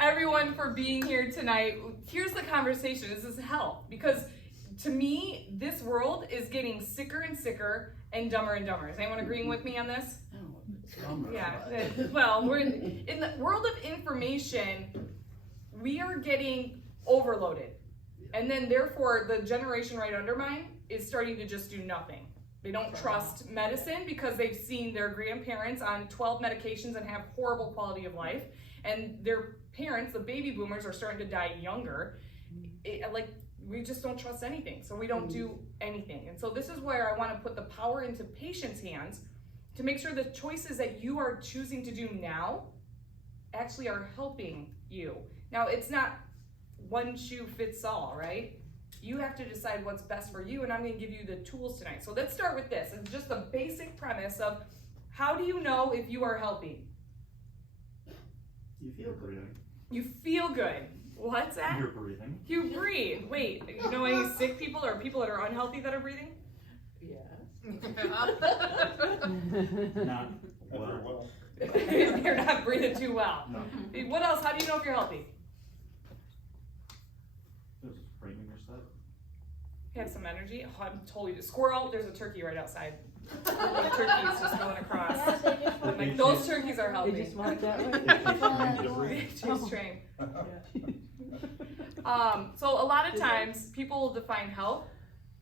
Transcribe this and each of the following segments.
everyone for being here tonight. Here's the conversation. This is health. Because to me, this world is getting sicker and sicker and dumber. Is anyone agreeing with me on this? Yeah. Well, we're in the world of information, we are getting overloaded. And then therefore, the generation right under mine is starting to just do nothing. They don't trust medicine because they've seen their grandparents on 12 medications and have horrible quality of life. And their parents, the baby boomers, are starting to die younger. We just don't trust anything. So we don't do anything. And so this is where I want to put the power into patients' hands to make sure the choices that you are choosing to do now actually are helping you. Now, it's not one shoe fits all, right? You have to decide what's best for you, and I'm going to give you the tools tonight. So let's start with this. It's just the basic premise of how do you know if you are healthy? You feel good. You feel good. What's that? You're breathing. You breathe. Wait, you know any sick people or people that are unhealthy that are breathing? Not well. They're not breathing too well. No. What else? How do you know if you're healthy? Just framing your set. Have some energy. Oh, I'm totally squirrel. There's a turkey right outside. The turkey's just going across. I'm like, those turkeys are healthy. They just walk that way. Chase train. So a lot of times people will define health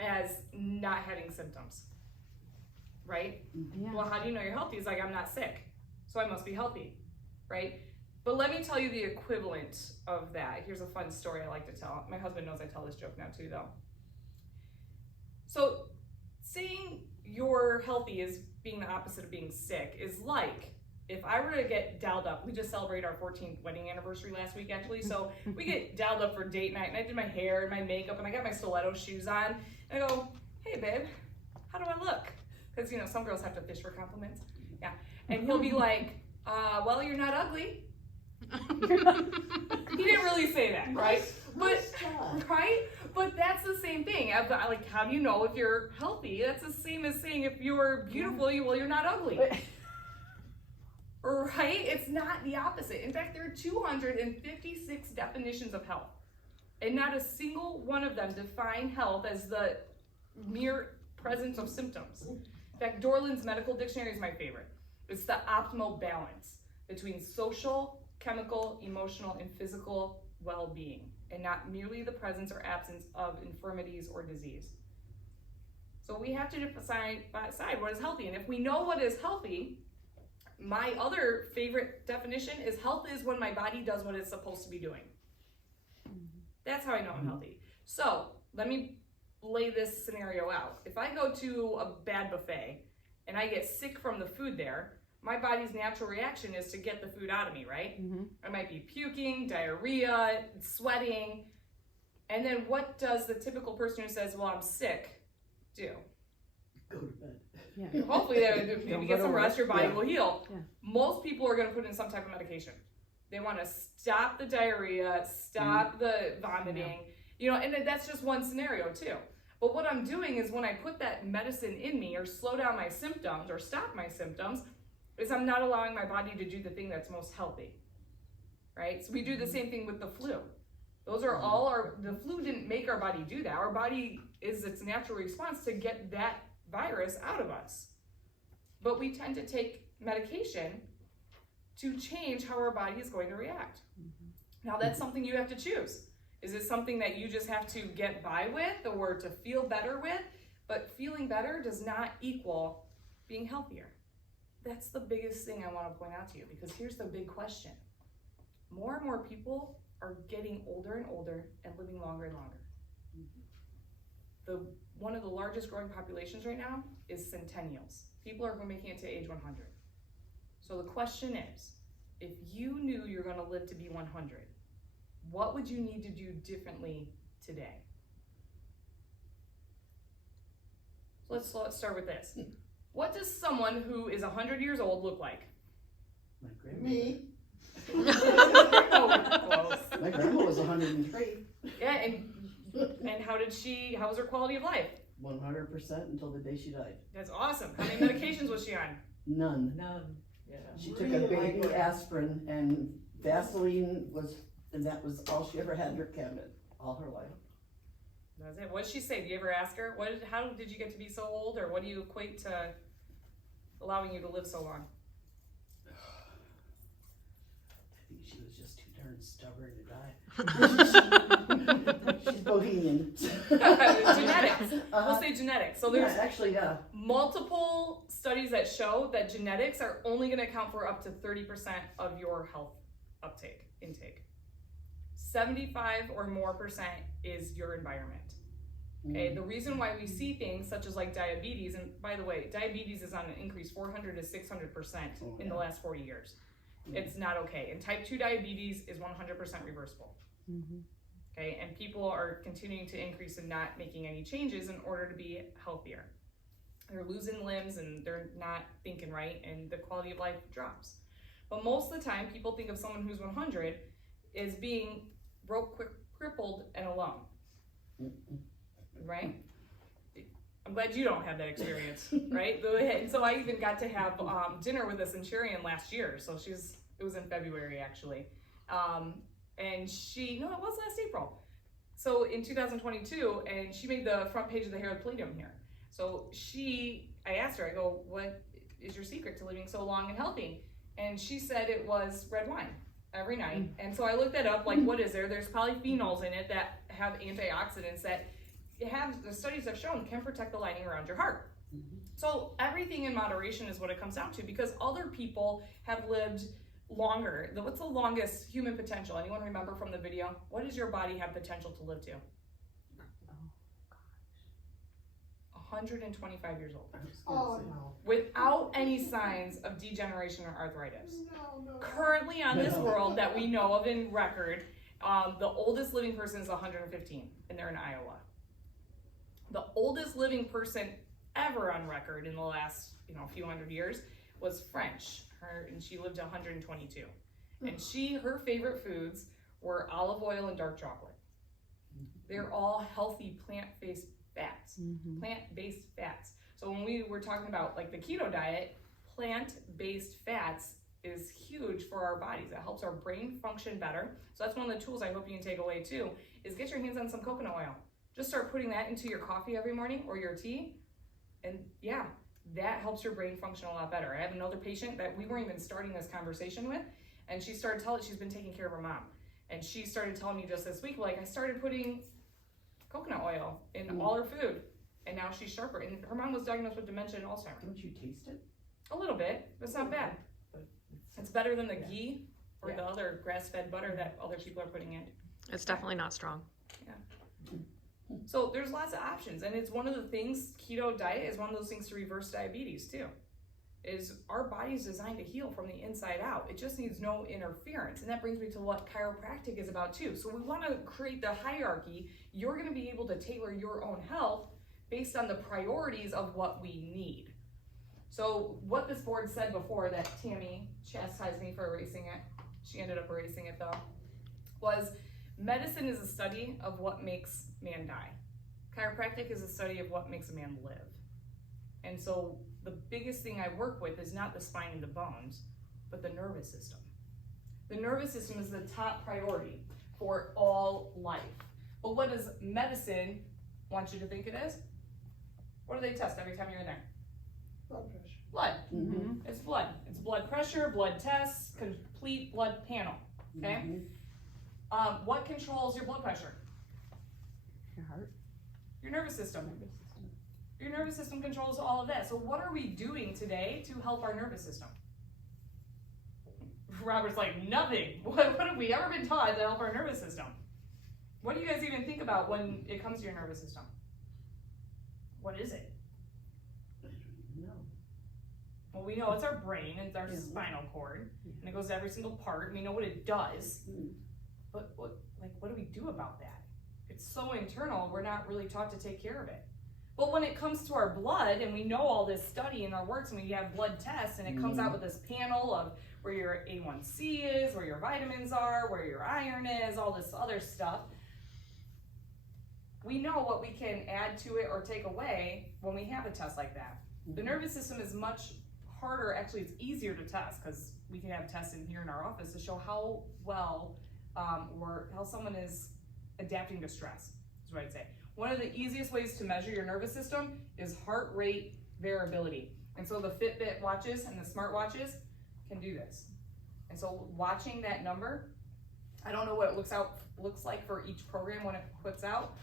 as not having symptoms, right? Yeah. Well, how do you know you're healthy? It's like, I'm not sick, so I must be healthy, right? But let me tell you the equivalent of that. Here's a fun story I like to tell. My husband knows I tell this joke now too, though. So saying you're healthy is being the opposite of being sick is like if I were to get dialed up. We just celebrated our 14th wedding anniversary last week, actually. So we get dialed up for date night, and I did my hair and my makeup, and I got my stiletto shoes on. And I go, hey, babe, how do I look? Because, you know, some girls have to fish for compliments. Yeah. And he'll be like, well, you're not ugly. He didn't really say that, right? But that's the same thing. Like, how do you know if you're healthy? That's the same as saying if you're beautiful, well, you're not ugly. Right? It's not the opposite. In fact, there are 256 definitions of health, and not a single one of them define health as the mere presence of symptoms. In fact, Dorland's Medical Dictionary is my favorite. It's the optimal balance between social, chemical, emotional, and physical well-being, and not merely the presence or absence of infirmities or disease. So we have to decide what is healthy. And if we know what is healthy, my other favorite definition is health is when my body does what it's supposed to be doing. That's how I know I'm healthy. So let me lay this scenario out. If I go to a bad buffet and I get sick from the food there, my body's natural reaction is to get the food out of me, right? Mm-hmm. I might be puking, diarrhea, sweating. And then what does the typical person who says, well, I'm sick, do? Go to bed. Yeah. Hopefully they maybe get some rest, your body will heal. Yeah. Most people are going to put in some type of medication. They want to stop the diarrhea, stop the vomiting, you know, and that's just one scenario too. But what I'm doing is when I put that medicine in me or slow down my symptoms or stop my symptoms, is I'm not allowing my body to do the thing that's most healthy, right? So we do the same thing with the flu. Those are all the flu didn't make our body do that. Our body is its natural response to get that virus out of us. But we tend to take medication to change how our body is going to react. Now that's something you have to choose. Is it something that you just have to get by with or to feel better with? But feeling better does not equal being healthier. That's the biggest thing I want to point out to you, because here's the big question. More and more people are getting older and older and living longer and longer. One of the largest growing populations right now is centennials. People are making it to age 100. So the question is, if you knew you're going to live to be 100, what would you need to do differently today? So let's start with this. What does someone who is 100 years old look like? My grandma. Me. My grandma was 103. Yeah, and how was her quality of life? 100% until the day she died. That's awesome. How many medications was she on? None. Yeah. She took a baby aspirin and Vaseline and that was all she ever had in her cabinet, all her life. That's it. What did she say? Did you ever ask her? How did you get to be so old, or what do you equate to allowing you to live so long? I think she was just too darn stubborn to die. She's bohemian. Genetics. We'll Uh-huh. say genetics. So there's Yeah. multiple studies that show that genetics are only going to account for up to 30% of your health intake. 75 or more percent is your environment. Okay, the reason why we see things such as like diabetes, and by the way, diabetes is on an increase 400 to 600% in the last 40 years. It's not okay. And type 2 diabetes is 100% reversible. Okay, and people are continuing to increase and not making any changes in order to be healthier. They're losing limbs and they're not thinking right, and the quality of life drops. But most of the time, people think of someone who's 100 as being broke, crippled, and alone. Right? I'm glad you don't have that experience, right? And so I even got to have dinner with a centurion last year. So it was in February actually. And it was last April. So in 2022, and she made the front page of the Herald Palladium here. So I asked her, I go, what is your secret to living so long and healthy? And she said it was red wine every night. And so I looked that up, like what is there? There's polyphenols in it that have antioxidants that the studies have shown can protect the lining around your heart. So everything in moderation is what it comes down to, because other people have lived longer. What's the longest human potential? Anyone remember from the video? What does your body have potential to live to? 125 years old. Oh, no. Without any signs of degeneration or arthritis. Currently on this world that we know of in record, the oldest living person is 115, and they're in Iowa. The oldest living person ever on record in the last few hundred years was French. And she lived to 122. And her favorite foods were olive oil and dark chocolate. They're all healthy plant-based fats. Plant-based fats. So when we were talking about like the keto diet, plant-based fats is huge for our bodies. It helps our brain function better. So that's one of the tools I hope you can take away too, is get your hands on some coconut oil. Just start putting that into your coffee every morning or your tea. And yeah, that helps your brain function a lot better. I have another patient that we weren't even starting this conversation with, and she's been taking care of her mom. And she started telling me just this week, like, I started putting coconut oil in all her food, and now she's sharper. And her mom was diagnosed with dementia and Alzheimer's. Don't you taste it? A little bit, but it's not bad. It's better than the ghee or the other grass-fed butter that other people are putting in. It's definitely not strong. So there's lots of options, and it's one of the things, keto diet is one of those things to reverse diabetes too. Is our body's designed to heal from the inside out. It just needs no interference. And that brings me to what chiropractic is about too. So we want to create the hierarchy. You're going to be able to tailor your own health based on the priorities of what we need. So what this board said before, that Tammy chastised me for erasing it, she ended up erasing it though, was medicine is a study of what makes man die. Chiropractic is a study of what makes a man live. And so the biggest thing I work with is not the spine and the bones, but the nervous system. The nervous system is the top priority for all life. But what does medicine want you to think it is? What do they test every time you're in there? Blood pressure. Blood. It's blood. It's blood pressure, blood tests, complete blood panel. Okay? What controls your blood pressure? Your heart. Your nervous system. Your nervous system controls all of that. So what are we doing today to help our nervous system? Robert's like, nothing. What have we ever been taught to help our nervous system? What do you guys even think about when it comes to your nervous system? What is it? I don't even know. Well, we know it's our brain, it's our spinal cord, and it goes to every single part. We know what it does, but what do we do about that? It's so internal, we're not really taught to take care of it. But when it comes to our blood, and we know all this study in our works, and we have blood tests, and it comes out with this panel of where your A1C is, where your vitamins are, where your iron is, all this other stuff, we know what we can add to it or take away when we have a test like that. The nervous system is much harder, actually it's easier to test because we can have tests in here in our office to show how well or how someone is adapting to stress, is what I'd say. One of the easiest ways to measure your nervous system is heart rate variability. And so the Fitbit watches and the smart watches can do this. And so watching that number, I don't know what it looks like for each program when it puts out,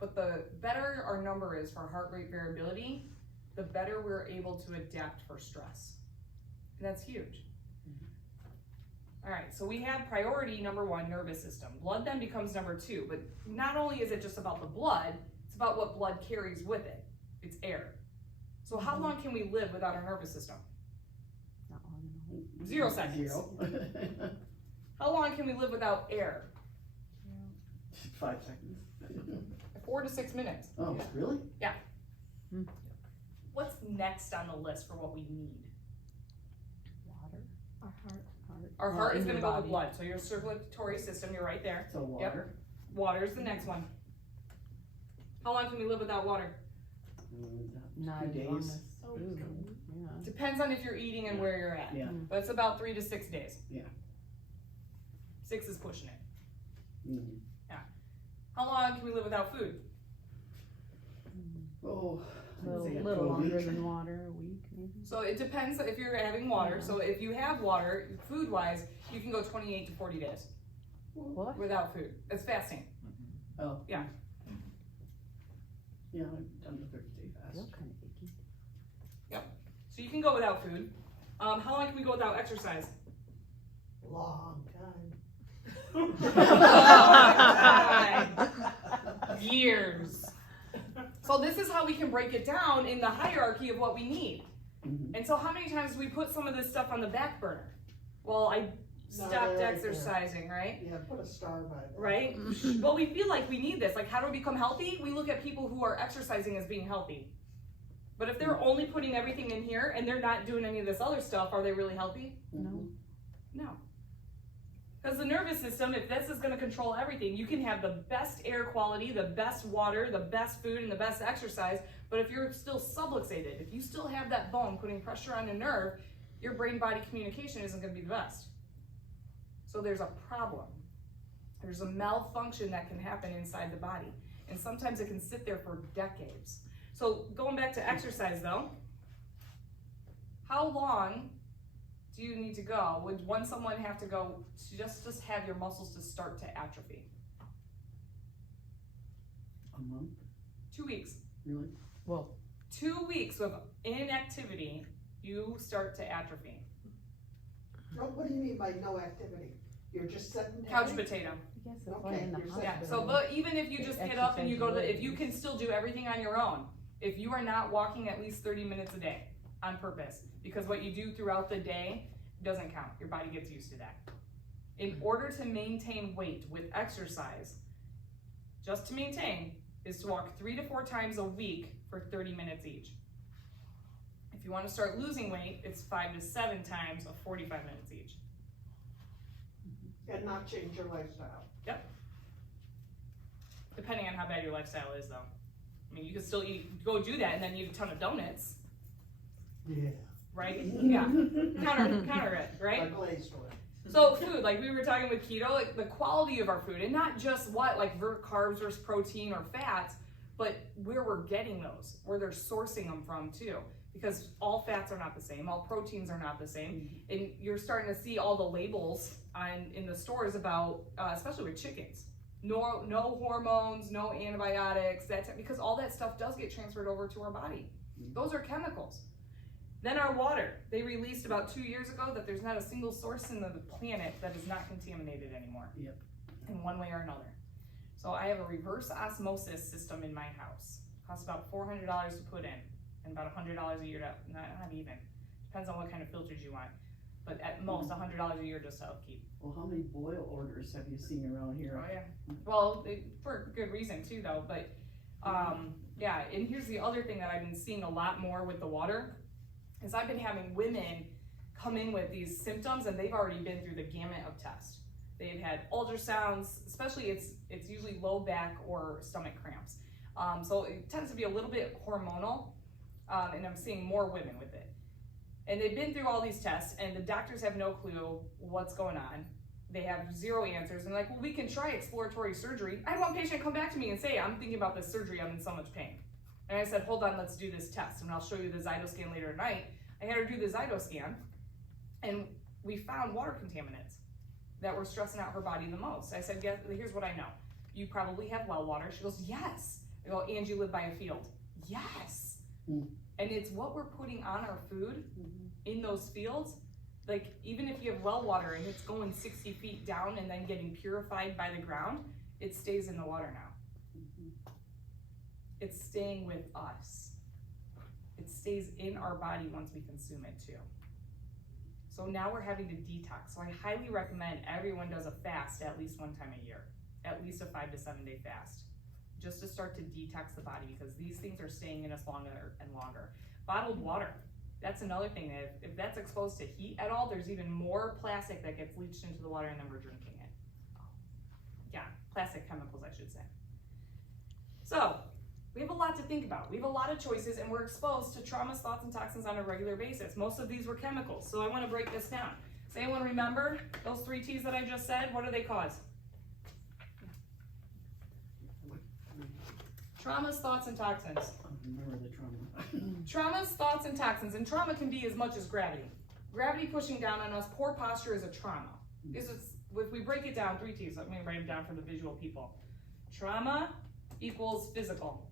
but the better our number is for heart rate variability, the better we're able to adapt for stress. And that's huge. All right, so we have priority number 1, nervous system. Blood then becomes number 2, but not only is it just about the blood, it's about what blood carries with it. It's air. So how long can we live without our nervous system? Not long enough. 0 seconds. 0. How long can we live without air? 5 seconds. 4 to 6 minutes. Oh, really? What's next on the list for what we need? Water. Our heart. Our heart is in going to your go with body. blood. So your circulatory system, you're right there. So water. Water is the next one. How long can we live without water? Not 2 as long days. as food. Yeah. Depends on if you're eating and where you're at. Yeah. But it's about 3 to 6 days. Yeah. 6 is pushing it. Mm. How long can we live without food? Oh, A I'd say up to little a longer week. than water, a week maybe. So it depends if you're having water. Yeah. So if you have water, food-wise, you can go 28 to 40 days What? without food. It's fasting. Oh. Yeah. Yeah, I've done the 30-day fast. Feel kind of icky. So you can go without food. How long can we go without exercise? Long time. Years. So this is how we can break it down in the hierarchy of what we need. Mhm. And so how many times do we put some of this stuff on the back burner? Well, I Not stopped right there. exercising, right? Yeah, put a star by that. Right? Well, we feel like we need this. Like, how do we become healthy? We look at people who are exercising as being healthy. But if they're only putting everything in here and they're not doing any of this other stuff, are they really healthy? No. No. Because the nervous system, if this is going to control everything, you can have the best air quality, the best water, the best food, and the best exercise, but if you're still subluxated, if you still have that bone putting pressure on a nerve, your brain-body communication isn't going to be the best. So there's a problem. There's a malfunction that can happen inside the body, and sometimes it can sit there for decades. So going back to exercise though, how long do you need to go? Would someone have to go to just have your muscles to start to atrophy? A month? 2 weeks. Really? Well, 2 weeks of inactivity, you start to atrophy. What do you mean by no activity? You're just sitting down? Couch potato. I guess that's why Okay, in the you're hospital. Yeah, so but even if you just get up and you go to, Exercise if you can still do everything on your own, if you are not walking at least 30 minutes a day on purpose, because what you do throughout the day doesn't count. Your body gets used to that. In order to maintain weight with exercise, just to maintain, is to walk 3 to 4 times a week for 30 minutes each. If you want to start losing weight, it's 5 to 7 times of 45 minutes each. And not change your lifestyle. Depending on how bad your lifestyle is, though. I mean, you can still go do that and then eat a ton of donuts, Yeah. right? Yeah, counter it, A right? glazed one. So food, like we were talking with keto, like the quality of our food, and not just carbs versus protein or fats, but where we're getting those, where they're sourcing them from too. Because all fats are not the same, all proteins are not the same, and you're starting to see all the labels in the stores about, especially with chickens. No hormones, no antibiotics, because all that stuff does get transferred over to our body. Those are chemicals. Then our water, they released about 2 years ago that there's not a single source in the planet that is not contaminated anymore. Yep. In one way or another. So I have a reverse osmosis system in my house. Costs about $400 to put in, and about $100 a year to, not even. Depends on what kind of filters you want. But at most, $100 a year just to upkeep. Well, how many boil orders have you seen around here? Oh yeah. Well, for good reason too though, but yeah, and here's the other thing that I've been seeing a lot more with the water, is I've been having women come in with these symptoms and they've already been through the gamut of tests. They've had ultrasounds, especially it's usually low back or stomach cramps. So it tends to be a little bit hormonal, and I'm seeing more women with it. And they've been through all these tests, and the doctors have no clue what's going on. They have zero answers, and they're like, well, we can try exploratory surgery. I had one patient come back to me and say, I'm thinking about this surgery, I'm in so much pain. And I said, hold on, let's do this test, and I'll show you the Zytoscan later tonight. I had her do the Zytoscan, and we found water contaminants that were stressing out her body the most. I said, here's what I know. You probably have well water. She goes, yes. I go, and you live by a field. Yes. And it's what we're putting on our food in those fields. Like, even if you have well water and it's going 60 feet down and then getting purified by the ground, it stays in the water now. It's staying with us. It stays in our body once we consume it too. So now we're having to detox. So I highly recommend everyone does a fast at least one time a year, at least a 5 to 7 day fast, just to start to detox the body, because these things are staying in us longer and longer. Bottled water, that's another thing. If that's exposed to heat at all, there's even more plastic that gets leached into the water and then we're drinking it. Yeah, plastic chemicals, I should say. So, we have a lot to think about. We have a lot of choices, and we're exposed to traumas, thoughts, and toxins on a regular basis. Most of these were chemicals, so I want to break this down. Does anyone remember those 3 T's that I just said? What do they cause? Traumas, thoughts, and toxins. Remember the trauma. Traumas, thoughts, and toxins. And trauma can be as much as gravity. Gravity pushing down on us, poor posture is a trauma. If we break it down, 3 T's, let me write them down for the visual people. Trauma equals physical.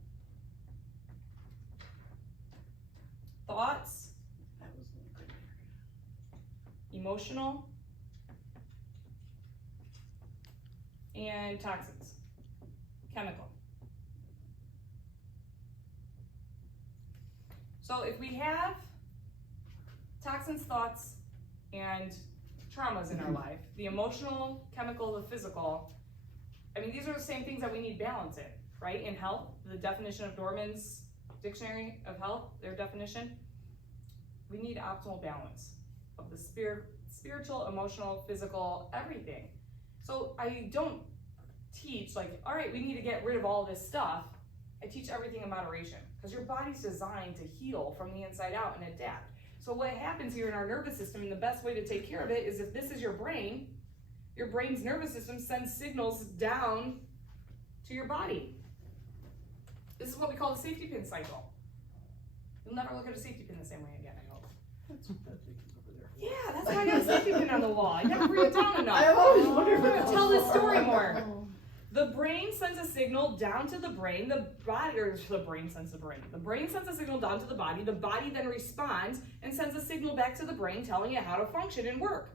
Thoughts, That was really good. emotional, and toxins, chemical. So if we have toxins, thoughts, and traumas in our life, the emotional, chemical, the physical, I mean, these are the same things that we need balance in, right? In health, the definition of Dorman's Dictionary of Health, their definition, we need optimal balance of the spiritual, emotional, physical, everything. So I don't teach like, all right, we need to get rid of all this stuff. I teach everything in moderation, because your body's designed to heal from the inside out and adapt. So what happens here in our nervous system, and the best way to take care of it is, if this is your brain's nervous system sends signals down to your body. This is what we call the safety pin cycle. You'll never look at a safety pin the same way again, I hope. That's what that thing is over there. Yeah, that's why I got a safety pin on the wall. I never bring it down enough. I've always wondered what that Tell was this for. story more. The brain sends a signal down to the brain, the brain sends a signal down to the body then responds and sends a signal back to the brain telling it how to function and work.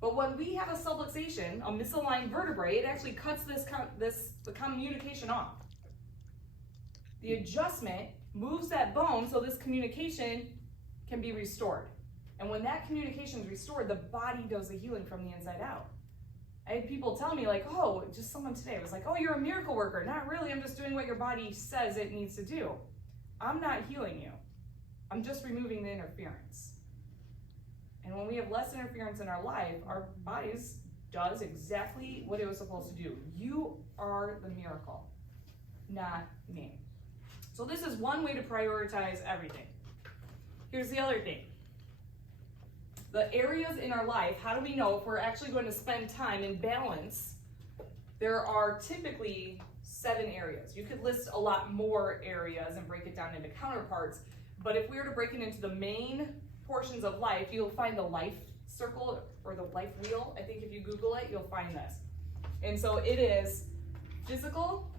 But when we have a subluxation, a misaligned vertebrae, it actually cuts the communication off. The adjustment moves that bone so this communication can be restored. And when that communication is restored, the body does the healing from the inside out. I had people tell me like, oh, just someone today was like, oh, you're a miracle worker. Not really, I'm just doing what your body says it needs to do. I'm not healing you. I'm just removing the interference. And when we have less interference in our life, our bodies does exactly what it was supposed to do. You are the miracle, not me. So this is one way to prioritize everything. Here's the other thing. The areas in our life, how do we know if we're actually going to spend time in balance? There are typically 7 areas. You could list a lot more areas and break it down into counterparts, but if we were to break it into the main portions of life, you'll find the life circle or the life wheel. I think if you Google it, you'll find this. And so it is physical,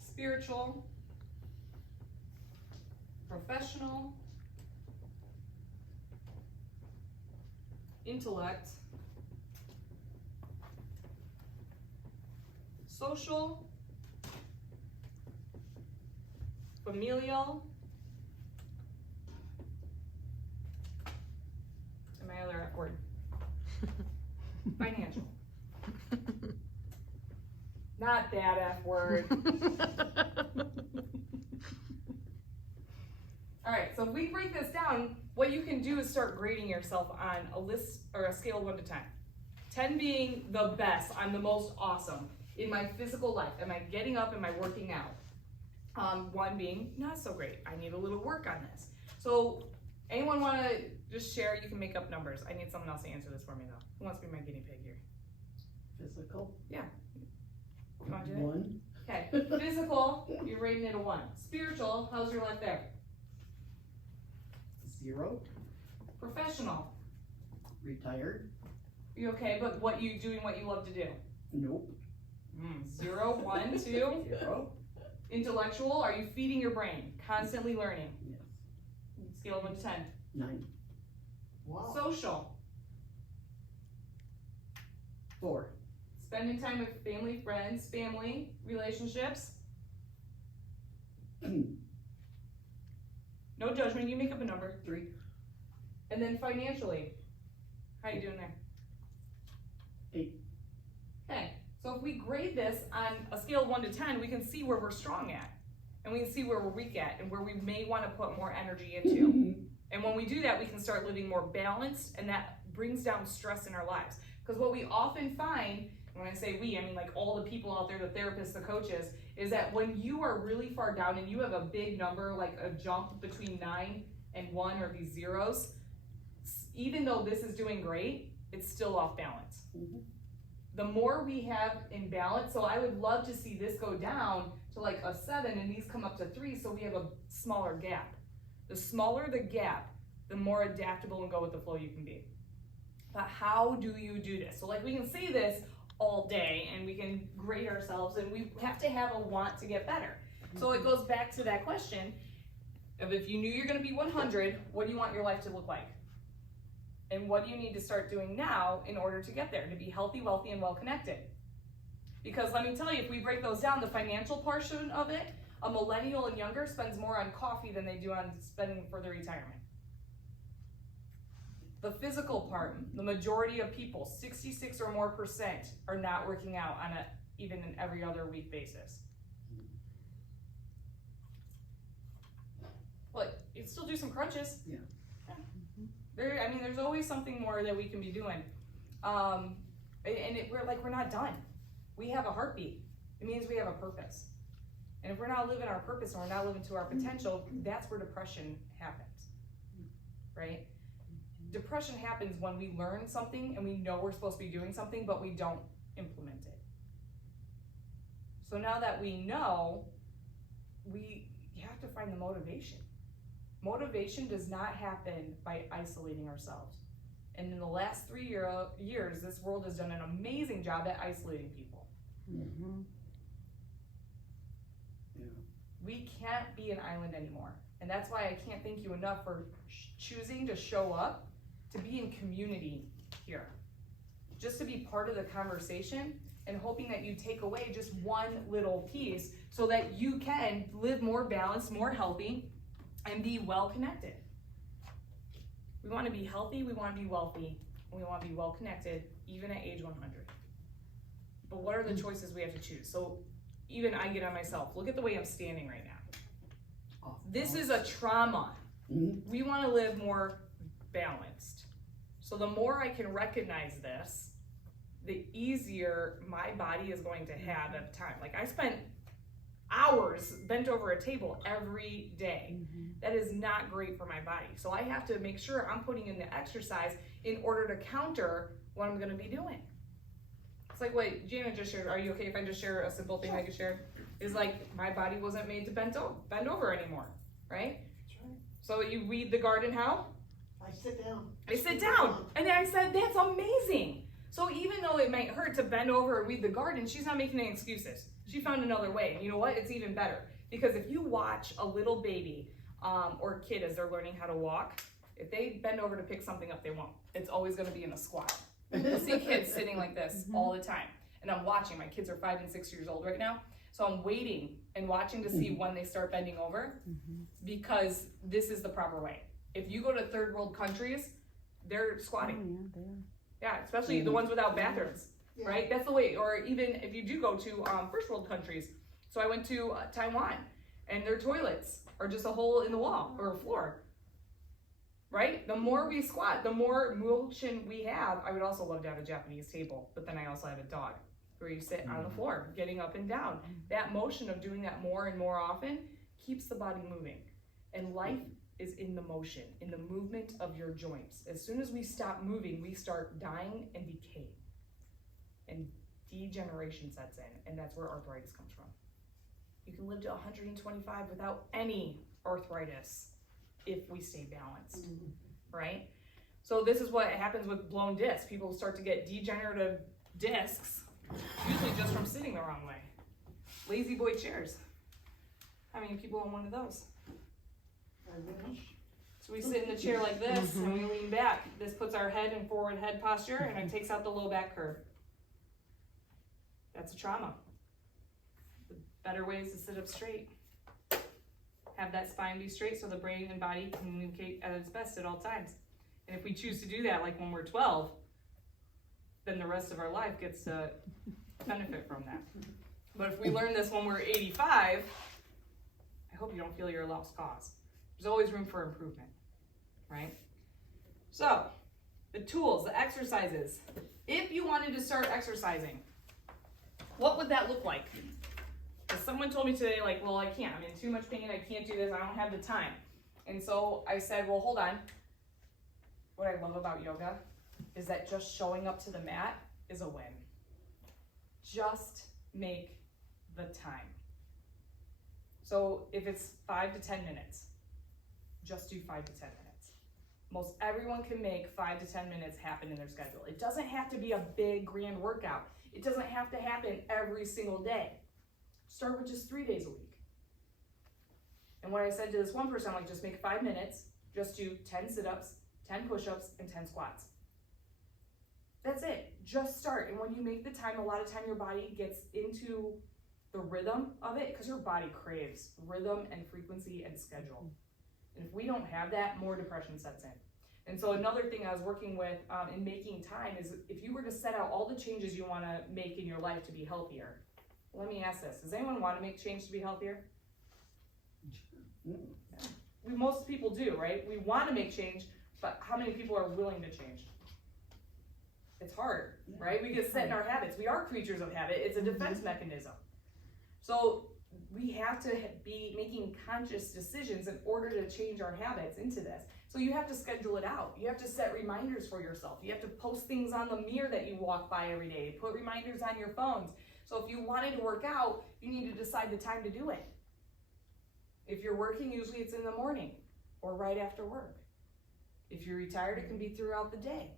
spiritual, professional, intellect, social, familial, and my other F word, financial. Not that F word. All right, so if we break this down, what you can do is start grading yourself on a list or a scale of 1 to 10. 10 being the best, I'm the most awesome in my physical life. Am I getting up? Am I working out? 1 being not so great. I need a little work on this. So anyone want to just share? You can make up numbers. I need someone else to answer this for me though. Who wants to be my guinea pig here? Physical, You want to do it? 1. Okay. Physical, you're rating it a 1. Spiritual, how's your life there? 0. Professional, Retired, you okay? But what you doing? What you love to do? nope. 0, 1, 2. 0. Intellectual, are you feeding your brain? Constantly learning. Yes. Scale of 1 to 10. 9. Wow. Social, 4. spending time with family, friends, family, relationships. No judgment, you make up a number. 3. And then financially, how you doing there? 8. Okay, so if we grade this on a scale of 1 to 10, we can see where we're strong at. And we can see where we're weak at and where we may want to put more energy into. And when we do that, we can start living more balanced, and that brings down stress in our lives. Because what we often find, and when I say we, I mean like all the people out there, the therapists, the coaches, is that when you are really far down and you have a big number, like a jump between 9 and 1 or these zeros, even though this is doing great, it's still off balance. The more we have in balance, so I would love to see this go down to like a 7 and these come up to 3, so we have a smaller gap. The smaller the gap, the more adaptable and go with the flow you can be. But how do you do this? So like we can say this all day and we can grade ourselves, and we have to have a want to get better. So it goes back to that question of, if you knew you're gonna be 100, what do you want your life to look like? And what do you need to start doing now in order to get there, to be healthy, wealthy, and well-connected? Because let me tell you, if we break those down, the financial portion of it, a millennial and younger spends more on coffee than they do on spending for their retirement. The physical part, the majority of people, 66 or more %, are not working out on even an every other week basis. Well, you can still do some crunches. Yeah. There's always something more that we can be doing. We're not done. We have a heartbeat. It means we have a purpose. And if we're not living our purpose and we're not living to our potential, that's where depression happens, right? Depression happens when we learn something and we know we're supposed to be doing something, but we don't implement it. So now that we know, we have to find the motivation. Motivation does not happen by isolating ourselves. And in the last 3 years, this world has done an amazing job at isolating people. We can't be an island anymore. And that's why I can't thank you enough for choosing to show up, to be in community here. Just to be part of the conversation, and hoping that you take away just one little piece so that you can live more balanced, more healthy, and be well connected. We want to be healthy, we want to be wealthy, and we want to be well connected, even at age 100. But what are the choices we have to choose? So even I get on myself. Look at the way I'm standing right now. This is a trauma. We want to live more balanced. So the more I can recognize this, the easier my body is going to have at time. Like I spent hours bent over a table every day. That is not great for my body. So I have to make sure I'm putting in the exercise in order to counter what I'm going to be doing. It's like what Jana just shared. Are you okay if I just share a simple thing I could share? Is like my body wasn't made to bend over anymore, right? That's right. So you weed the garden how? I sit down. I sit down. And I said, that's amazing. So even though it might hurt to bend over and weed the garden, she's not making any excuses. She found another way. And you know what? It's even better. Because if you watch a little baby or kid as they're learning how to walk, if they bend over to pick something up, they won't. It's always going to be in a squat. I see kids sitting like this all the time. And I'm watching. My kids are 5 and 6 years old right now. So I'm waiting and watching to see when they start bending over, because this is the proper way. If you go to third world countries, they're squatting. Yeah, especially the ones without bathrooms, right? That's the way. Or even if you do go to first world countries. So I went to Taiwan, and their toilets are just a hole in the wall or a floor, right? The more we squat, the more motion we have. I would also love to have a Japanese table, but then I also have a dog. where you sit on the floor, getting up and down. That motion of doing that more and more often keeps the body moving. And life is in the motion, in the movement of your joints. As soon as we stop moving, we start dying and decaying. And degeneration sets in, and that's where arthritis comes from. You can live to 125 without any arthritis if we stay balanced, right? So this is what happens with blown discs. People start to get degenerative discs, usually just from sitting the wrong way. Lazy boy chairs. How many people own one of those? So we sit in the chair like this and we lean back. This puts our head in forward head posture and it takes out the low back curve. That's a trauma. The better way is to sit up straight. Have that spine be straight so the brain and body communicate at its best at all times. And if we choose to do that, like when we're 12, then the rest of our life gets to benefit from that. But if we learn this when we're 85, I hope you don't feel you're a lost cause. There's always room for improvement, right? So, the tools, the exercises. If you wanted to start exercising, what would that look like? Because someone told me today, like, well, I can't. I'm in too much pain. I can't do this. I don't have the time. And so I said, well, hold on. What I love about yoga is that just showing up to the mat is a win. Just make the time. So if it's 5 to 10 minutes, just do 5 to 10 minutes. Most everyone can make 5 to 10 minutes happen in their schedule. It doesn't have to be a big grand workout. It doesn't have to happen every single day. Start with just 3 days a week. And what I said to this one person, I'm like, just make 5 minutes, just do 10 sit-ups, 10 push-ups, and 10 squats. That's it. Just start. And when you make the time, a lot of time your body gets into the rhythm of it, because your body craves rhythm and frequency and schedule. And if we don't have that, more depression sets in. And so another thing I was working with in making time is if you were to set out all the changes you want to make in your life to be healthier, let me ask this. Does anyone want to make change to be healthier? Most people do, right? We want to make change, but how many people are willing to change? It's hard, right? We get set in our habits. We are creatures of habit. It's a defense mechanism. So we have to be making conscious decisions in order to change our habits into this. So you have to schedule it out. You have to set reminders for yourself. You have to post things on the mirror that you walk by every day. Put reminders on your phones. So if you wanted to work out, you need to decide the time to do it. If you're working, usually it's in the morning or right after work. If you're retired, it can be throughout the day.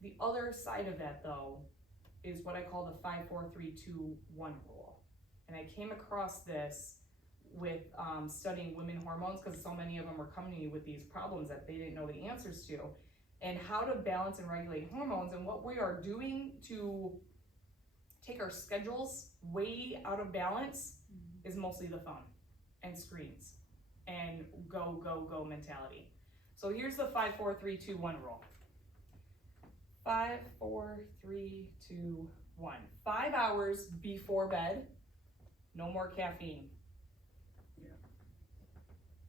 The other side of that, though, is what I call the 5-4-3-2-1 rule. And I came across this with studying women hormones, because so many of them were coming to me with these problems that they didn't know the answers to, and how to balance and regulate hormones. And what we are doing to take our schedules way out of balance is mostly the phone and screens and go, go, go mentality. So here's the 5-4-3-2-1 rule. 5, 4, 3, 2, 1. 5 hours before bed, no more caffeine. Yeah.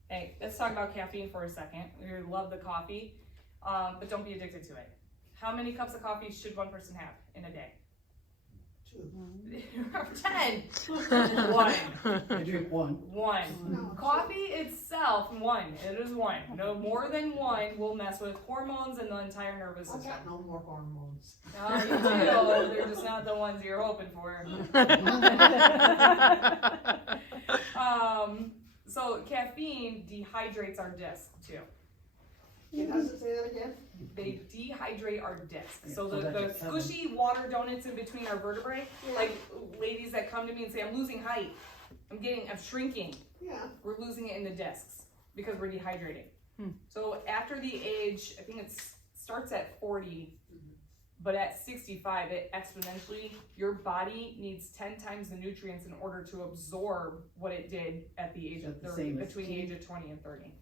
Hey, let's talk about caffeine for a second. We love the coffee, but don't be addicted to it. How many cups of coffee should one person have in a day? 10. 1. I drink one. 1. No. Coffee itself, 1. It is 1. No more than 1 will mess with hormones and the entire nervous I system. got no more hormones. Oh, you do. They're just not the ones you're hoping for. So caffeine dehydrates our disc too. It doesn't say that again? They dehydrate our disc. Yeah, So so the that's a squishy water donuts in between our vertebrae, Yeah. like ladies that come to me and say, I'm losing height. I'm shrinking. Yeah. We're losing it in the discs because we're dehydrating. So after the age, I think it starts at 40, but at 65, it exponentially, your body needs 10 times the nutrients in order to absorb what it did at the age of Is that the 30, same as between the tea? age of 20 and 30.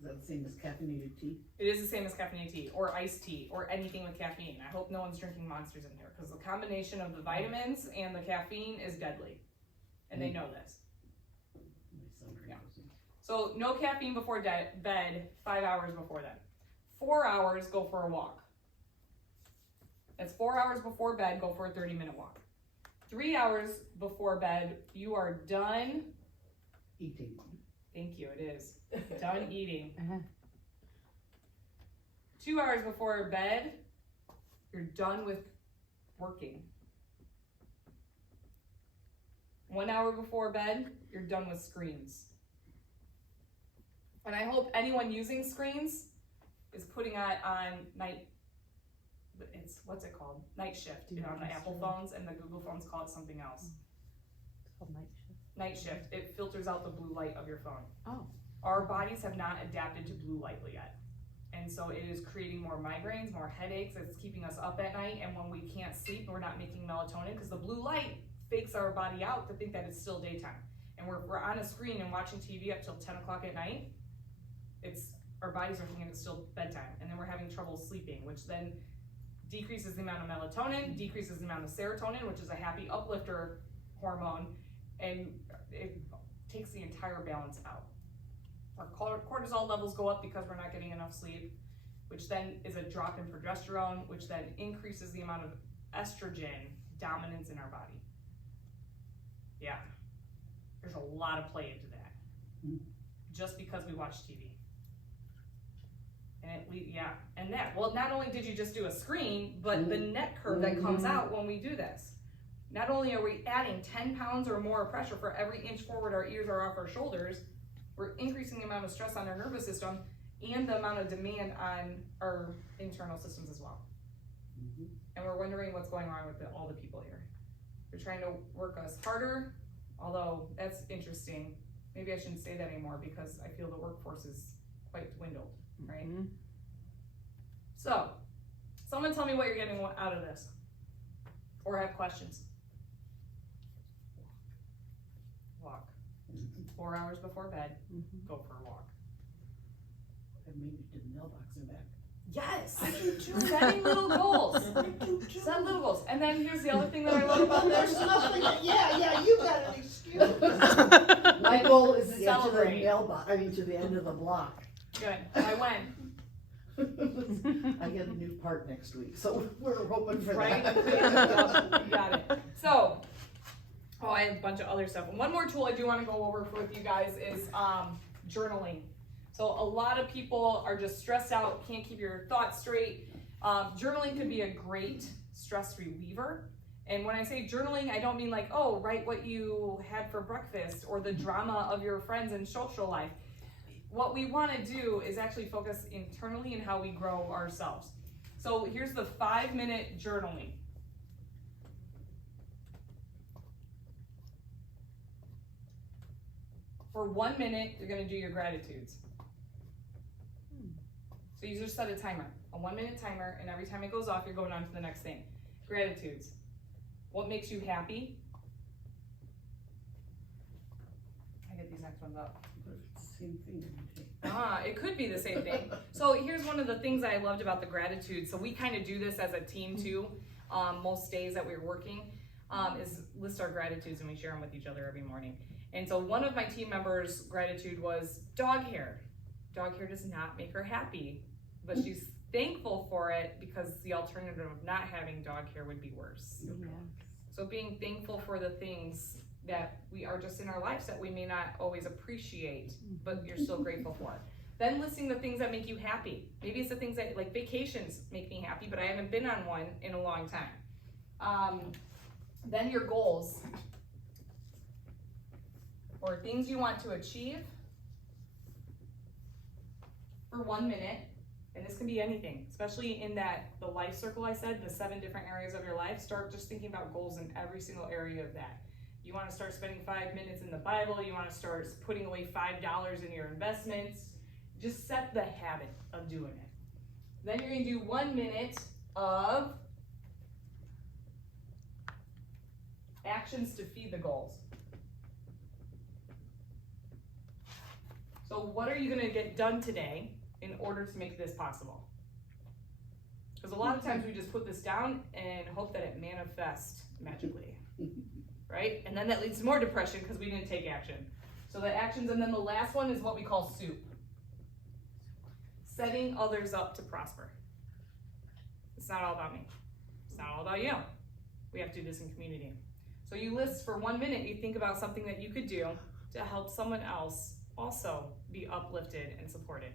Is that the same as caffeinated tea? It is the same as caffeinated tea or iced tea or anything with caffeine. I hope no one's drinking Monsters in here because the combination of the vitamins and the caffeine is deadly. And they know this. My son drinks them. So no caffeine before bed, 5 hours before then. 4 hours, go for a walk. That's 4 hours before bed, go for a 30-minute walk. 3 hours before bed, you are done. Eating. Thank you, it is. Done eating. Uh-huh. 2 hours before bed, you're done with working. 1 hour before bed, you're done with screens. And I hope anyone using screens is putting on night, what's it called? Night shift, on the Apple phones, and the Google phones call it something else. It's called night shift. Night shift, it filters out the blue light of your phone. Oh. Our bodies have not adapted to blue light yet. And so it is creating more migraines, more headaches, it's keeping us up at night, and when we can't sleep, we're not making melatonin, because the blue light fakes our body out to think that it's still daytime. And we're on a screen and watching TV up till 10 o'clock at night, our bodies are thinking it's still bedtime, and then we're having trouble sleeping, which then decreases the amount of melatonin, decreases the amount of serotonin, which is a happy uplifter hormone, and it takes the entire balance out. Our cortisol levels go up because we're not getting enough sleep, which then is a drop in progesterone, which then increases the amount of estrogen dominance in our body. Yeah, there's a lot of play into that, just because we watch TV. And not only did you just do a screen, but the neck curve that comes out when we do this. Not only are we adding 10 pounds or more of pressure for every inch forward our ears are off our shoulders, we're increasing the amount of stress on our nervous system and the amount of demand on our internal systems as well. And we're wondering what's going on with all the people here. They're trying to work us harder, although that's interesting. Maybe I shouldn't say that anymore because I feel the workforce is quite dwindled, right? So, someone tell me what you're getting out of this, or have questions. Walk. 4 hours before bed, go for a walk. And maybe did the mailbox in back. Yes! Setting little goals. Set little goals. And then here's the other thing that I love about this. There's nothing, yeah, you got an excuse. My goal is to get to the Celebrate. mailbox, to the end of the block. Good. By when? I get a new part next week, so we're hoping for Right? that. Yep, you got it. So, I have a bunch of other stuff. And one more tool I do want to go over with you guys is journaling. So a lot of people are just stressed out, can't keep your thoughts straight. Journaling could be a great stress reliever. And when I say journaling, I don't mean like, oh, write what you had for breakfast or the drama of your friends and social life. What we want to do is actually focus internally in how we grow ourselves. So here's the 5-minute journaling. For 1 minute, you're going to do your gratitudes. So you just set a timer, a 1-minute timer, and every time it goes off, you're going on to the next thing. Gratitudes. What makes you happy? I get these next ones up. Same thing. It could be the same thing. So here's one of the things I loved about the gratitude. So we kind of do this as a team too. Most days that we're working is list our gratitudes, and we share them with each other every morning. And so one of my team members' gratitude was dog hair. Dog hair does not make her happy, but she's thankful for it because the alternative of not having dog hair would be worse. Yeah. So being thankful for the things that we are just in our lives that we may not always appreciate, but you're still grateful for. Then listing the things that make you happy. Maybe it's the things that, like vacations make me happy, but I haven't been on one in a long time. Then your goals, or things you want to achieve for 1 minute. And this can be anything, especially in the life circle I said, the 7 different areas of your life. Start just thinking about goals in every single area of that. You want to start spending 5 minutes in the Bible. You want to start putting away $5 in your investments. Just set the habit of doing it. Then you're going to do 1 minute of actions to feed the goals. So what are you going to get done today in order to make this possible? Because a lot of times we just put this down and hope that it manifests magically, right? And then that leads to more depression because we didn't take action. So the actions, and then the last one is what we call soup. Setting others up to prosper. It's not all about me. It's not all about you. We have to do this in community. So you list for 1 minute, you think about something that you could do to help someone else also be uplifted and supported.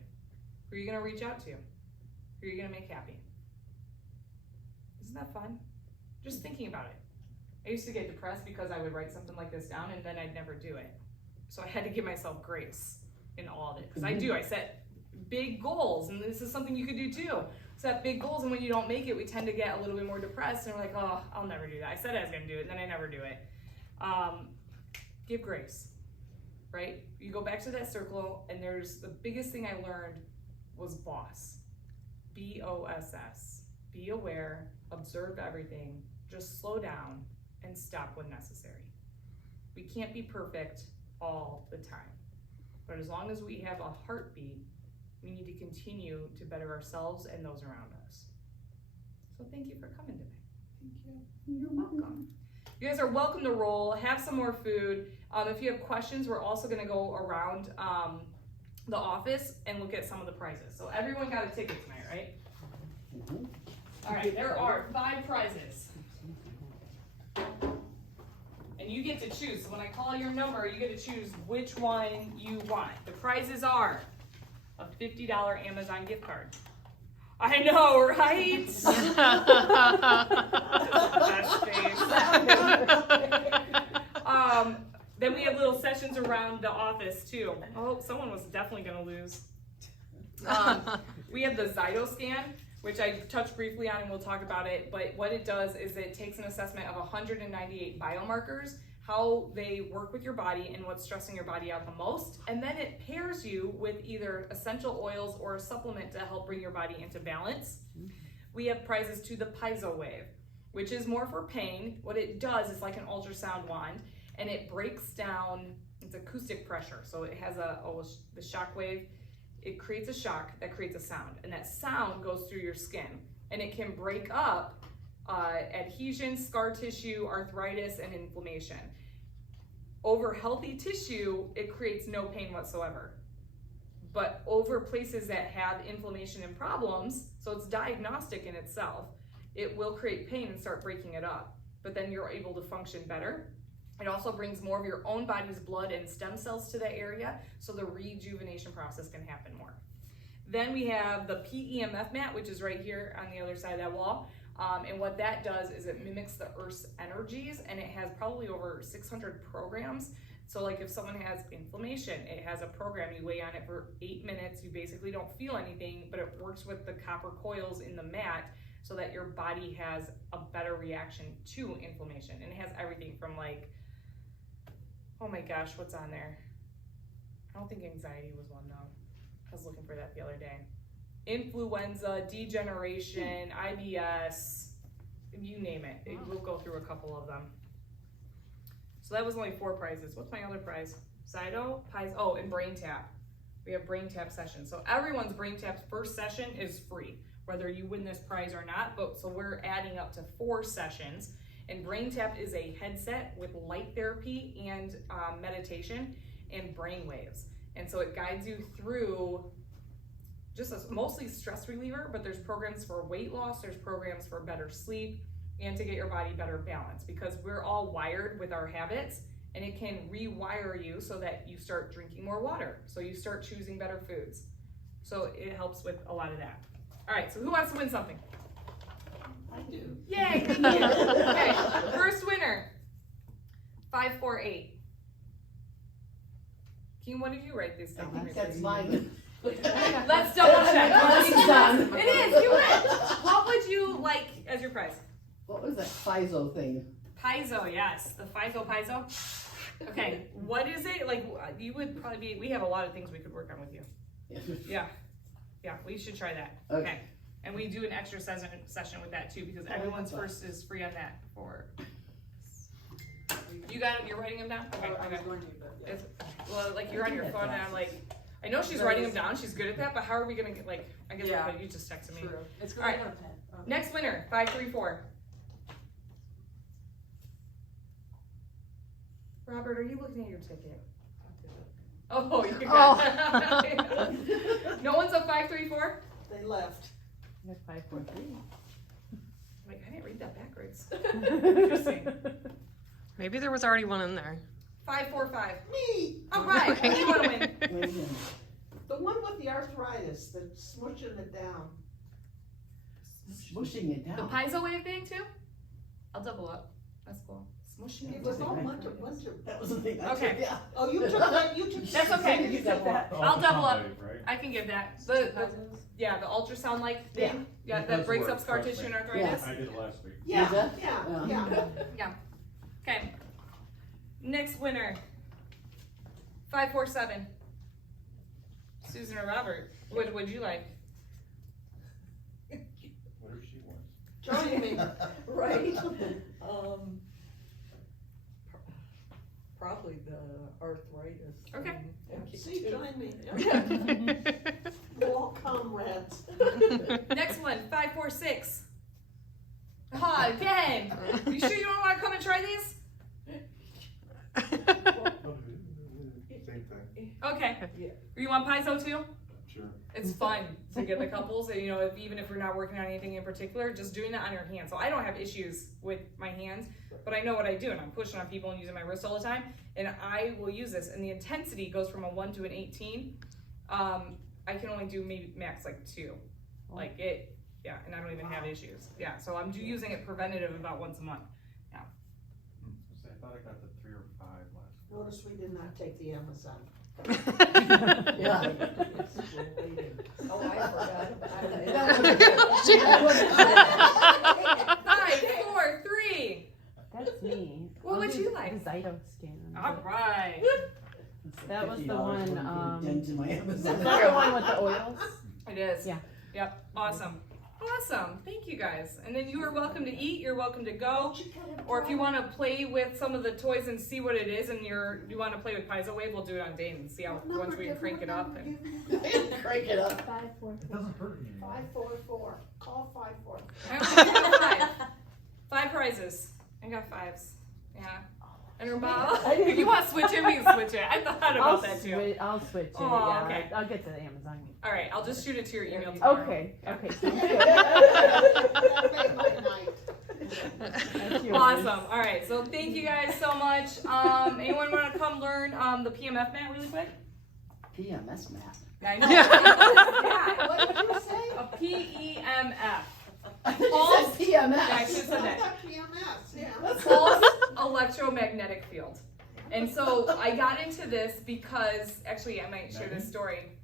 Who are you gonna reach out to? Who are you gonna make happy? Isn't that fun? Just thinking about it. I used to get depressed because I would write something like this down and then I'd never do it. So I had to give myself grace in all of it. Because I set big goals, and this is something you could do too. Set big goals, and when you don't make it, we tend to get a little bit more depressed and we're like, oh, I'll never do that. I said I was gonna do it, and then I never do it. Give grace, right? You go back to that circle, and there's the biggest thing I learned was BOSS. BOSS. Be aware, observe everything, just slow down, and stop when necessary. We can't be perfect all the time, but as long as we have a heartbeat, we need to continue to better ourselves and those around us. So thank you for coming today. Thank you. You're welcome. You guys are welcome to roll, have some more food. If you have questions, we're also gonna go around the office and look at some of the prizes. So everyone got a ticket tonight, right? Mhm. All right, there are 5 prizes. And you get to choose. So when I call your number, you get to choose which one you want. The prizes are a $50 Amazon gift card. I know, right? Then we have little sessions around the office too. Oh, someone was definitely gonna lose. We have the Zytoscan, which I touched briefly on and we'll talk about it, but what it does is it takes an assessment of 198 biomarkers, how they work with your body and what's stressing your body out the most, and then it pairs you with either essential oils or a supplement to help bring your body into balance. We have prizes to the Piezo Wave, which is more for pain. What it does is like an ultrasound wand, and it breaks down, it's acoustic pressure, so it has the shock wave. It creates a shock that creates a sound, and that sound goes through your skin, and it can break up adhesion, scar tissue, arthritis, and inflammation. Over healthy tissue, it creates no pain whatsoever. But over places that have inflammation and problems, so it's diagnostic in itself, it will create pain and start breaking it up. But then you're able to function better. It also brings more of your own body's blood and stem cells to that area, so the rejuvenation process can happen more. Then we have the PEMF mat, which is right here on the other side of that wall. And what that does is it mimics the Earth's energies, and it has probably over 600 programs. So like if someone has inflammation, it has a program, you weigh on it for 8 minutes, you basically don't feel anything, but it works with the copper coils in the mat so that your body has a better reaction to inflammation. And it has everything from like, oh my gosh, what's on there? I don't think anxiety was one though. I was looking for that the other day. Influenza, degeneration, IBS, you name it. We'll go through a couple of them. So that was only 4 prizes. What's my other prize? Cyto, Pies, oh, and Brain Tap. We have Brain Tap sessions. So everyone's Brain Tap's first session is free, whether you win this prize or not. But so we're adding up to 4 sessions. And Brain Tap is a headset with light therapy and meditation and brain waves. And so it guides you through just a mostly stress reliever, but there's programs for weight loss, there's programs for better sleep, and to get your body better balanced, because we're all wired with our habits, and it can rewire you so that you start drinking more water, so you start choosing better foods. So it helps with a lot of that. All right, so who wants to win something? I do. Yay, thank you. Okay, first winner, 548. Can one of you write this I down? think that's mine. Let's double check. It's done. It is, you win. What would you like as your prize? What was that Piezo thing? Piezo, yes, the Piezo. Okay, what is it? Like, you would probably be, we have a lot of things we could work on with you. Yeah, we should try that. Okay. And we do an extra session with that too, because everyone's first is free on that for. You got it, you're writing them down? Okay, I was okay. going to, but yeah. Well, like you're on your phone and I'm like, I know she's writing them down, she's good at that, but how are we gonna get, like, I guess Yeah. you just texted me. True. It's good All right. to have a pen. Okay. Next winner, 534. Robert, are you looking at your ticket? Oh, you got it. No one's a 534? They left. That's 543. I'm like, I didn't read that backwards. Interesting. Maybe there was already one in there. 545. Me, All right, what do you want to win? the one with the arthritis, that's smushing it down. Smushing it The down. piezo wave thing too? I'll double up. That's cool. Smushing It it was down. all winter. That was the thing I Okay. took, yeah. Oh, you took that, you took. That's okay. You took that. I'll double up. Ultrasound wave, right? I can give that. The the ultrasound like thing. Yeah, It that does breaks work, up scar trust tissue me. and arthritis. I did it last week. Yeah, Did ya? yeah, yeah. Okay. Next winner. 547. Susan or Robert. What would you like? Whatever she wants. Join me. Right. Probably the arthritis. Okay. See, join me. We're all comrades. Next one. 546. Ah, again. You sure you don't want to come and try these? Same thing. Okay. Yeah. You want piezo too? Sure. It's fun to get the couples, and, you know, even if we're not working on anything in particular, just doing that on your hands. So I don't have issues with my hands, but I know what I do, and I'm pushing on people and using my wrist all the time, and I will use this. And the intensity goes from a 1 to an 18. I can only do maybe max like 2, like it. Yeah, and I don't even have issues. Yeah, so I'm using it preventative about once a month. I thought I got the 3 or 5 last week. Notice we did not take the Amazon. Yeah. Oh, I forgot about it. That was- 5, 4, 3. That's me. What I'll would do you like? The Zyto scan. All right. That was the $50 one, wouldn't be a dent in my Is Amazon. that the one with the oils? It is. Yeah. Yep. Awesome. Awesome. Thank you guys. And then you are welcome to eat. You're welcome to go. Or if you want to play with some of the toys and see what it is, and you want to play with piezo wave, we'll do it on Dane and see how once we crank it up. And Crank it up. 5, 4, It doesn't hurt anymore. 544. Call 544. I only got 5 prizes. I got 5s. Yeah. And her mom. If you want to switch it, we can switch it. I thought about that too. I'll switch it. Oh, Yeah, okay. I'll get to the Amazon. All right. I'll just shoot it to your email tomorrow. Okay. Okay. That made my night. That's yours. Awesome. All right. So thank you guys so much. Anyone want to come learn the PMF mat really quick? PMS mat. I know. Yeah. What did you say? A PEMF. I thought you Pulse. said PMS. Yeah, I should have said I that. thought PMS, yeah. Pulse electromagnetic field. And so I got into this because, actually, I might share this story.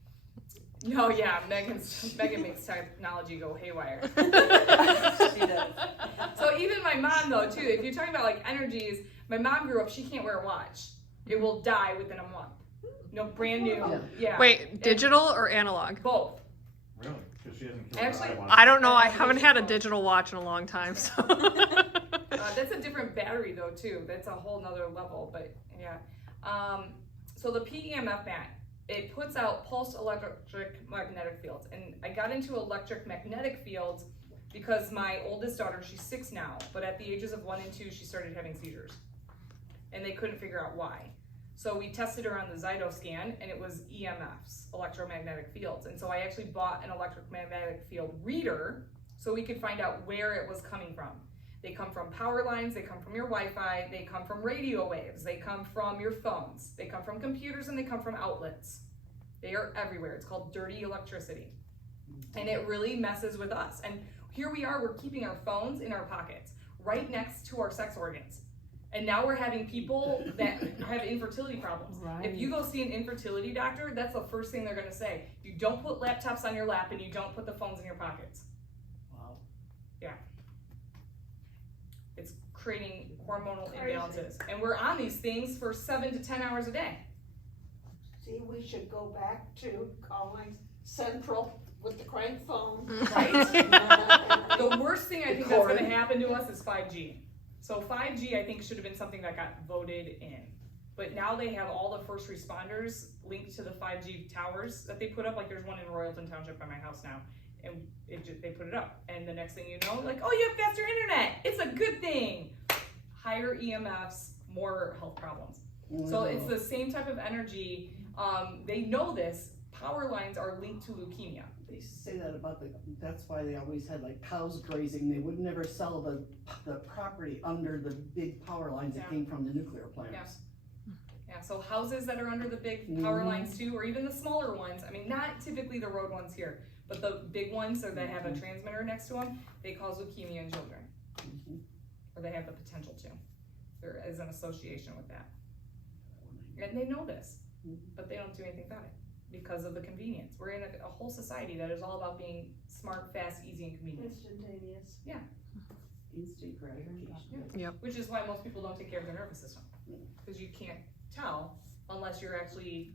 No, yeah, Megan makes technology go haywire. She does. So even my mom, though, too, if you're talking about like energies, my mom grew up, she can't wear a watch. It will die within a month. No, brand new. Yeah. Wait, digital or analog? Both. Really? Because she hasn't killed Actually, her eye watch. I don't know. I haven't had a digital watch in a long time, so. That's a different battery though too. That's a whole nother level, but yeah. So the PEMF mat, it puts out pulsed electric magnetic fields. And I got into electric magnetic fields because my oldest daughter, she's 6 now, but at the ages of 1 and 2, she started having seizures. And they couldn't figure out why. So we tested her on the Zyto scan, and it was EMFs, electromagnetic fields. And so I actually bought an electromagnetic field reader so we could find out where it was coming from. They come from power lines, they come from your Wi-Fi, they come from radio waves, they come from your phones, they come from computers, and they come from outlets. They are everywhere. It's called dirty electricity. And it really messes with us. And here we are, we're keeping our phones in our pockets, right next to our sex organs. And now we're having people that have infertility problems. Right. If you go see an infertility doctor, that's the first thing they're gonna say. You don't put laptops on your lap and you don't put the phones in your pockets. Wow. It's creating hormonal imbalances. And we're on these things for 7 to 10 hours a day. See, we should go back to calling Central with the crank phone. Right. The worst thing I think that's gonna happen to us is 5G. So 5G I think should have been something that got voted in. But now they have all the first responders linked to the 5G towers that they put up. Like there's one in Royalton Township by my house now. And they put it up. And the next thing you know, like, oh, you have faster internet. It's a good thing. Higher EMFs, more health problems. So it's the same type of energy. They know this. power lines are linked to leukemia. They used to say that about that's why they always had like cows grazing, they would never sell the property under the big power lines that Yeah. came from the nuclear plants. Yeah, so houses that are under the big power lines too, or even the smaller ones, I mean, not typically the road ones here, but the big ones, so they have a transmitter next to them, they cause leukemia in children. Or they have the potential to. There is an association with that. And they know this, but they don't do anything about it because of the convenience. We're in a whole society that is all about being smart, fast, easy, and convenient. Instantaneous. Instant gratification. Which is why most people don't take care of their nervous system. Because you can't tell unless you're actually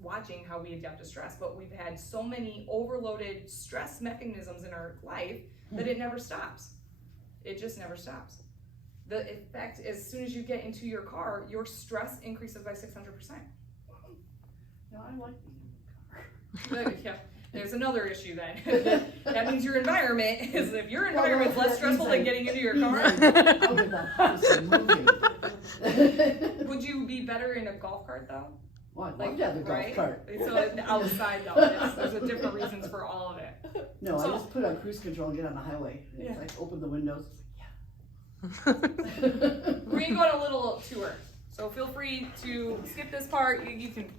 watching how we adapt to stress. But we've had so many overloaded stress mechanisms in our life that it never stops. It just never stops. The effect, as soon as you get into your car, your stress increases by 600%. No, I like being in the car. Yeah, there's another issue then. That means your environment is, if your environment's less stressful than getting into your car. Out of the house and moving. Would you be better in a golf cart though? Well, I'd love to have the golf right? cart. So outside though, there's a different reasons for all of it. No, I So- just put on cruise control and get on the highway. Yeah. It's like open the windows. We're gonna go on a little tour, so feel free to skip this part. You can